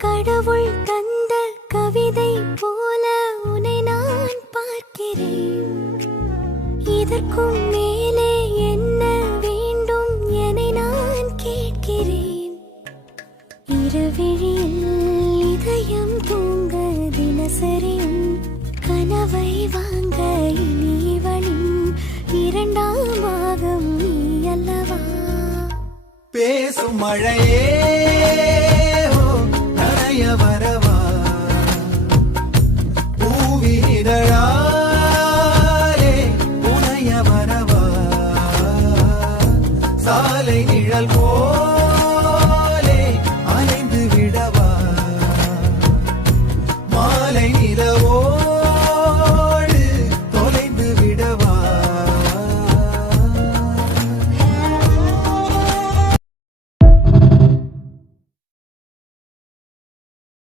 கடவுள் தந்த கவிதை போல உன்னை நான் பார்க்கிறேன். இதற்கும் மேலே என்ன வேண்டும் என நான் கேட்கிறேன். இருவிழியில் இதயம் தூங்க தினசரியும் கனவை வாங்க இனி இவளின் இரண்டாம் பாகம் நீ அல்லவா? பேசும் மழையே